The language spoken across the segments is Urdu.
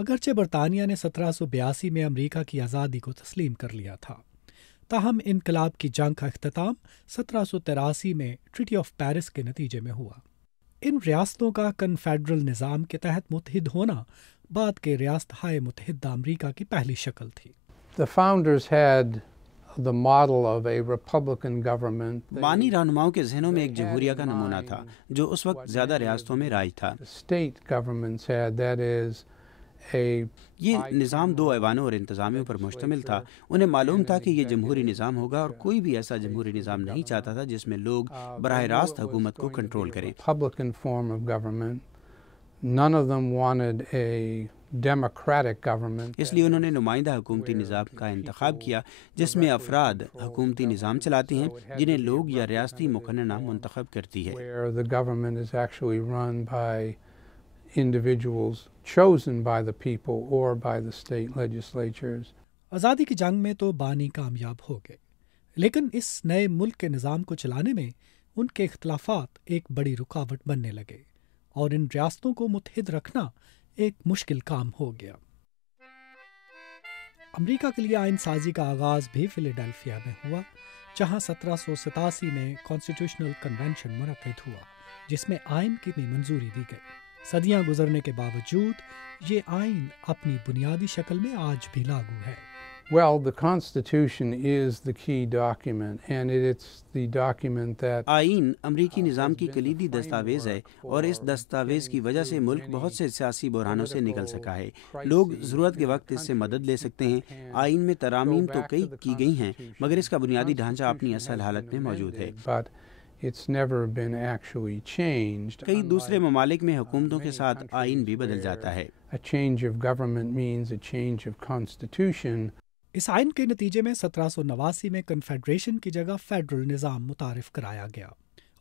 اگرچہ برطانیہ نے 1782 میں امریکہ کی آزادی کو تسلیم کر لیا تھا، تاہم انقلاب کی جنگ کا اختتام 1783 میں ٹریٹی آف پیرس کے نتیجے میں ہوا۔ ان ریاستوں کا کنفیڈرل نظام کے تحت متحد ہونا بعد کے ریاستہائے متحدہ امریکہ کی پہلی شکل تھی۔ The founders had the model of a republican government. بانی رہنماؤں کے ذہنوں میں ایک جمہوریہ کا نمونہ تھا جو اس وقت زیادہ ریاستوں میں رائج تھا۔ State governments had, that is, a یہ نظام دو ایوانوں اور انتظامیوں پر مشتمل تھا۔ انہیں معلوم تھا کہ یہ جمہوری نظام ہوگا اور کوئی بھی ایسا جمہوری نظام نہیں چاہتا تھا جس میں لوگ براہ راست حکومت کو کنٹرول کریں۔ Republican form of government. None of them wanted a democratic government. اس لیے انہوں نے نمائندہ حکومتی نظام کا انتخاب کیا جس میں افراد حکومتی نظام چلاتے ہیں جنہیں لوگ یا ریاستی مقننہ منتخب کرتی ہے۔ Where the government is actually run by individuals chosen by the people or by the state legislatures. آزادی کی جنگ میں تو بانی کامیاب ہو گئے، لیکن اس نئے ملک کے نظام کو چلانے میں ان کے اختلافات ایک بڑی رکاوٹ بننے لگے اور ان ریاستوں کو متحد رکھنا ایک مشکل کام ہو گیا۔ امریکہ کے لیے آئین سازی کا آغاز بھی فیلاڈیلفیا میں ہوا، جہاں 1787 میں کانسٹیٹیوشنل کنونشن منعقد ہوا جس میں آئین کی منظوری دی گئی۔ صدیاں گزرنے کے باوجود یہ آئین اپنی بنیادی شکل میں آج بھی لاگو ہے۔ Well, the Constitution is the key document, and it's the document that آئین امریکی نظام کی کلیدی دستاویز ہے اور اس دستاویز کی وجہ سے ملک بہت سے سیاسی بحرانوں سے نکل سکا ہے۔ لوگ ضرورت کے وقت اس سے مدد لے سکتے ہیں۔ آئین میں ترامیم تو کئی کی گئی ہیں مگر اس کا بنیادی ڈھانچہ اپنی اصل حالت میں موجود ہے۔ but it's never been actually changed. کئی دوسرے ممالک میں حکومتوں کے ساتھ آئین بھی بدل جاتا ہے۔ A change of government means a change of constitution. اس آئین کے نتیجے میں 1789 میں کنفیڈریشن کی جگہ فیڈرل نظام متعارف کرایا گیا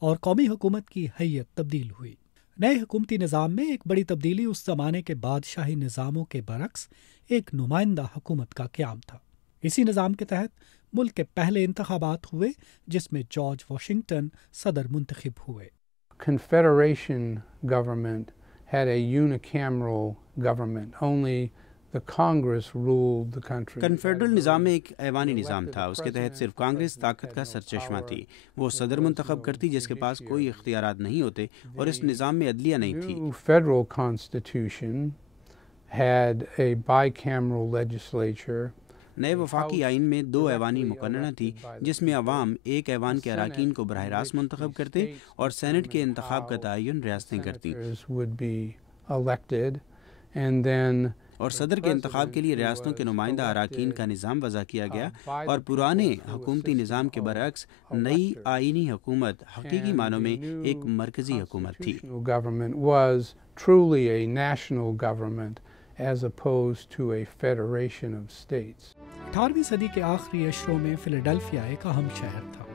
اور قومی حکومت کی حیت تبدیل ہوئی۔ نئے حکومتی نظام میں ایک بڑی تبدیلی اس زمانے کے بادشاہی نظاموں کے برعکس ایک نمائندہ حکومت کا قیام تھا۔ اسی نظام کے تحت ملک کے پہلے انتخابات ہوئے جس میں جارج واشنگٹن صدر منتخب ہوئے۔ Confederation government had a unicameral government. Only the Congress ruled the country. کنفیڈرل نظام میں ایک ایوانی نظام تھا، اس کے تحت صرف کانگریس طاقت کا سرچشمہ تھی۔ وہ صدر منتخب کرتی جس کے پاس کوئی اختیارات نہیں ہوتے اور اس نظام میں عدلیہ نہیں تھی۔ The federal constitution had a bicameral legislature. نئے وفاقی آئین میں دو ایوانی مقننہ تھی جس میں عوام ایک ایوان کے اراکین کو براہ راست منتخب کرتے اور سینٹ کے انتخاب کا تعین ریاستیں کرتی، Would be elected, and then اور صدر کے انتخاب کے لیے ریاستوں کے نمائندہ اراکین کا نظام وضع کیا گیا اور پرانے حکومتی نظام کے برعکس نئی آئینی حکومت حقیقی معنوں میں ایک مرکزی حکومت تھی۔ government was truly a national government as opposed to a federation of states. 18ویں صدی کے آخری اشروں میں فیلاڈیلفیا ایک اہم شہر تھا۔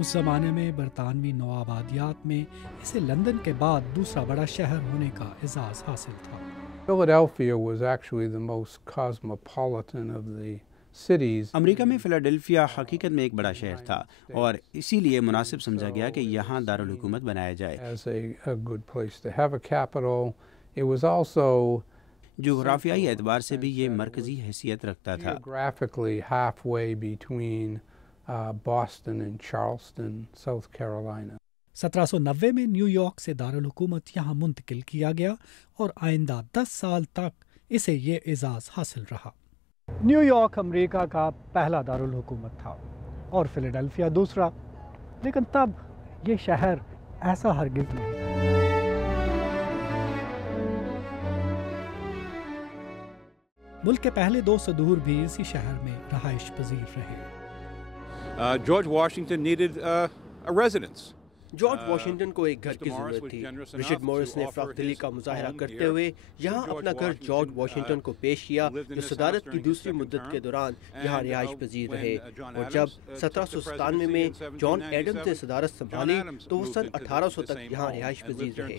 اس زمانے میں برطانوی نوآبادیات میں اسے لندن کے بعد دوسرا بڑا شہر ہونے کا اعزاز حاصل تھا۔ Philadelphia was actually the most cosmopolitan of the cities. امریکہ میں فیلاڈیلفیا حقیقت میں ایک بڑا شہر تھا اور اسی لیے مناسب سمجھا گیا کہ یہاں دارالحکومت بنایا جائے۔ As a good place to have a capital. It was also جغرافیائی اعتبار سے بھی یہ مرکزی حیثیت رکھتا تھا۔ geographically halfway between Boston and Charleston, South Carolina. 1790 میں نیو یارک سے دارالحکومت یہاں منتقل کیا گیا اور آئندہ 10 سال تک اسے یہ اعزاز حاصل رہا۔ نیو یارک امریکہ کا پہلا دارالحکومت تھا اور فیلاڈیلفیا دوسرا، لیکن تب یہ شہر ایسا ہرگز نہیں تھا۔ ملک کے پہلے 2 صدور بھی اسی شہر میں رہائش پذیر رہے۔ George Washington needed a residence. George Washington کو ایک گھر کی ضرورت تھی۔ رچرڈ مورس نے فراخ دلی کا مظاہرہ کرتے ہوئے یہاں اپنا گھر جارج واشنگٹن کو پیش کیا، جو صدارت کی دوسری مدت کے دوران یہاں رہائش پذیر رہے، اور جب 1797 میں جان ایڈمز نے صدارت سنبھالی تو وہ سن 1800 تک یہاں رہائش پذیر رہے۔